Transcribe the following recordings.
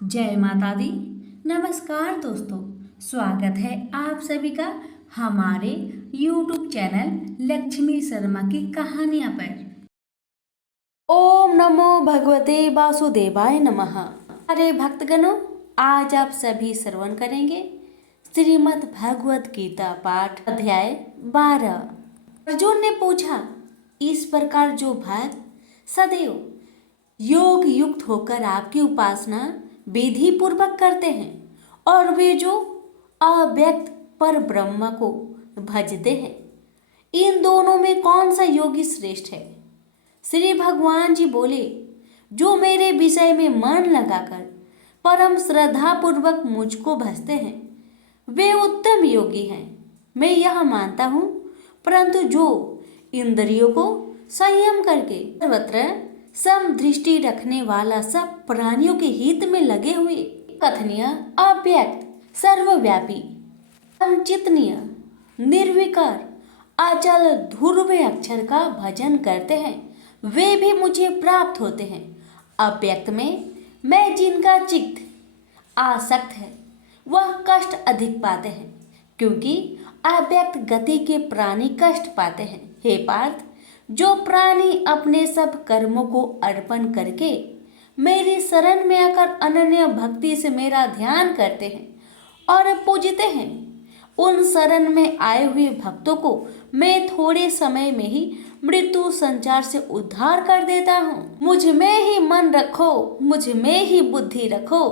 जय माता दी। नमस्कार दोस्तों, स्वागत है आप सभी का हमारे YouTube चैनल लक्ष्मी शर्मा की कहानियां पर। ओम नमो भगवते वासुदेवाय नमः। अरे भक्तगणों, आज आप सभी श्रवण करेंगे श्रीमद् भगवत गीता पाठ अध्याय 12। अर्जुन ने पूछा, इस प्रकार जो भक्त सदैव योग युक्त होकर आपकी उपासना विधि पूर्वक करते हैं और वे जो अव्यक्त पर ब्रह्म को भजते हैं, इन दोनों में कौन सा योगी श्रेष्ठ है? श्री भगवान जी बोले, जो मेरे विषय में मन लगाकर परम श्रद्धा पूर्वक मुझको भजते हैं वे उत्तम योगी हैं। मैं यह मानता हूँ, परंतु जो इंद्रियों को संयम करके सर्वत्र समदृष्टि रखने वाला सब प्राणियों के हित में लगे हुए कथनीय अव्यक्त सर्वव्यापी अचिंतनीय निर्विकार अचल ध्रुव अक्षर का भजन करते हैं वे भी मुझे प्राप्त होते हैं। अव्यक्त में मैं जिनका चित्त आसक्त है वह कष्ट अधिक पाते हैं, क्योंकि अव्यक्त गति के प्राणी कष्ट पाते हैं। हे पार्थ, जो प्राणी अपने सब कर्मों को अर्पण करके मेरी शरण में आकर अनन्य भक्ति से मेरा ध्यान करते हैं और पूजते हैं, उन शरण में आए हुए भक्तों को मैं थोड़े समय में ही मृत्यु संचार से उद्धार कर देता हूँ। मुझ में ही मन रखो, मुझ में ही बुद्धि रखो,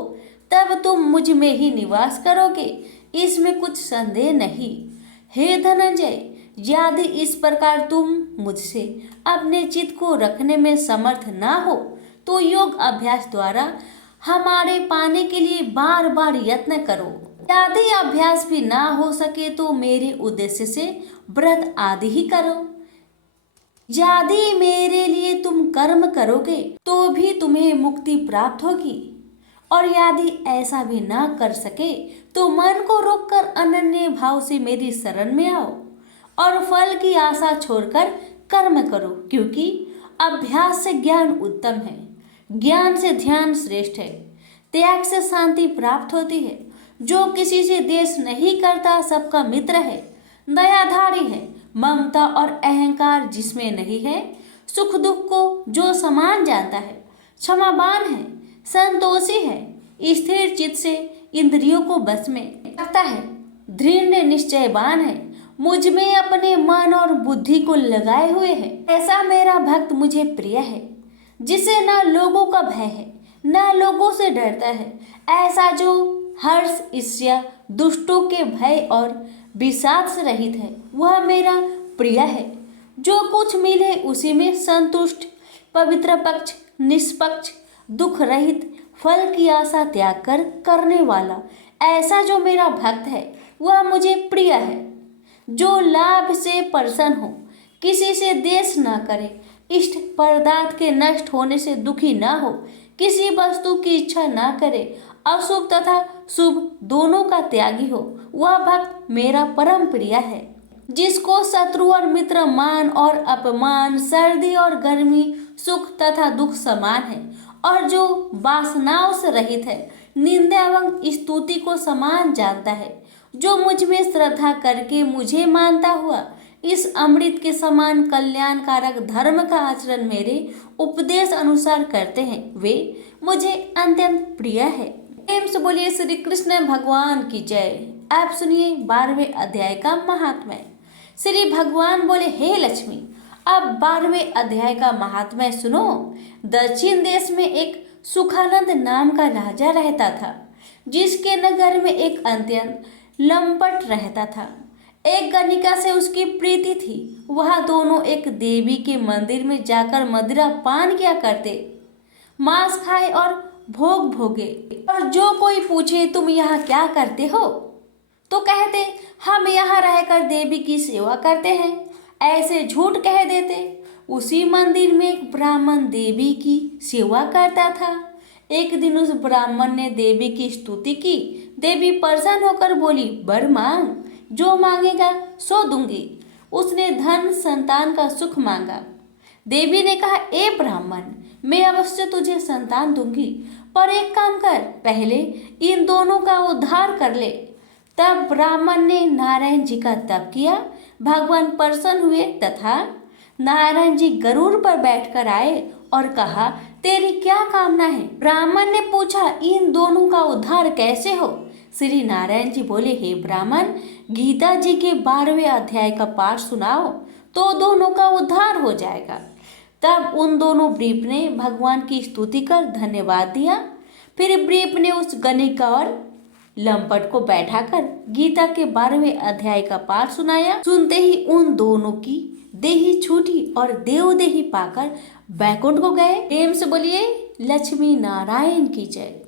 तब तुम मुझ में ही निवास करोगे, इसमें कुछ संदेह नहीं। हे धनंजय, यदि इस प्रकार तुम मुझसे अपने चित्त को रखने में समर्थ ना हो तो योग अभ्यास द्वारा हमारे पाने के लिए बार बार यत्न करो। यदि अभ्यास भी ना हो सके तो मेरे उद्देश्य से व्रत आदि ही करो। यदि मेरे लिए तुम कर्म करोगे तो भी तुम्हें मुक्ति प्राप्त होगी, और यदि ऐसा भी ना कर सके तो मन को रोककर अनन्य भाव से मेरी शरण में आओ और फल की आशा छोड़कर कर्म करो, क्योंकि अभ्यास से ज्ञान उत्तम है, ज्ञान से ध्यान श्रेष्ठ है, त्याग से शांति प्राप्त होती है। जो किसी से द्वेष नहीं करता सबका मित्र है, दयाधारी है, ममता और अहंकार जिसमें नहीं है, सुख दुख को जो समान जानता है, क्षमावान है, संतोषी है, स्थिर चित्त से इंद्रियों को बस में रखता है, दृढ़ निश्चयवान है, मुझ में अपने मन और बुद्धि को लगाए हुए है, ऐसा मेरा भक्त मुझे प्रिय है, जिसे न लोगों का भय है न लोगों से डरता है। ऐसा जो हर्ष ईर्ष्या दुष्टों के भय और विषाद से रहित है वह मेरा प्रिय है। जो कुछ मिले उसी में संतुष्ट, पवित्र पक्ष, निष्पक्ष, दुख रहित, फल की आशा त्याग कर करने वाला, ऐसा जो मेरा भक्त है वह मुझे प्रिय है। जो लाभ से प्रसन्न हो, किसी से द्वेष न करे, इष्ट पदार्थ के नष्ट होने से दुखी न हो, किसी वस्तु की इच्छा न करे, अशुभ तथा शुभ दोनों का त्यागी हो, वह भक्त मेरा परम प्रिय है। जिसको शत्रु और मित्र मान और अपमान, सर्दी और गर्मी, सुख तथा दुख समान है, और जो वासनाओं से रहित है, निंदा एवं स्तुति को समान जानता है, जो मुझ में श्रद्धा करके मुझे मानता हुआ इस अमृत के समान कल्याणकारक धर्म का आचरण मेरे उपदेश अनुसार करते हैं, वे मुझे अत्यंत प्रिय है। प्रेम से बोलिए श्री कृष्ण भगवान की जय। आप सुनिए 12वें अध्याय का महात्म्य। श्री भगवान बोले, हे लक्ष्मी, अब 12वें अध्याय का महात्म्य सुनो। दक्षिण देश में एक सुखानंद नाम का राजा रहता था, जिसके नगर में एक अत्यंत लंपट रहता था। एक गणिका से उसकी प्रीति थी। वह दोनों एक देवी के मंदिर में जाकर मदिरा पान किया करते, मांस खाए और भोग भोगे। और जो कोई पूछे तुम यहाँ क्या करते हो, तो कहते हम यहाँ रहकर देवी की सेवा करते हैं, ऐसे झूठ कह देते। उसी मंदिर में एक ब्राह्मण देवी की सेवा करता था। एक दिन उस ब्राह्मण ने देवी की स्तुति की। देवी प्रसन्न होकर बोली, वर मांग, जो मांगेगा सो दूंगी। उसने धन संतान का सुख मांगा। देवी ने कहा, ए ब्राह्मण, मैं अवश्य तुझे संतान दूंगी, पर एक काम कर, पहले इन दोनों का उद्धार कर ले। तब ब्राह्मण ने नारायण जी का तप किया, भगवान प्रसन्न हुए तथा नारायण जी गरुड़ पर बैठकर आए और कहा, तेरी क्या कामना है? ब्राह्मण ने पूछा, इन दोनों का उद्धार कैसे हो? श्री नारायण जी बोले, हे ब्राह्मण, गीता जी के 12वें अध्याय का पाठ सुनाओ तो दोनों का उद्धार हो जाएगा। तब उन दोनों ब्रीप ने भगवान की स्तुति कर धन्यवाद दिया। फिर ब्रीप ने उस गणिका और लंपट को बैठाकर गीता के 12वें अध्याय का पाठ सुनाया। सुनते ही उन दोनों की देही छूटी और देवदेही पाकर बैकुंठ को गए। प्रेम से बोलिए लक्ष्मी नारायण की जय।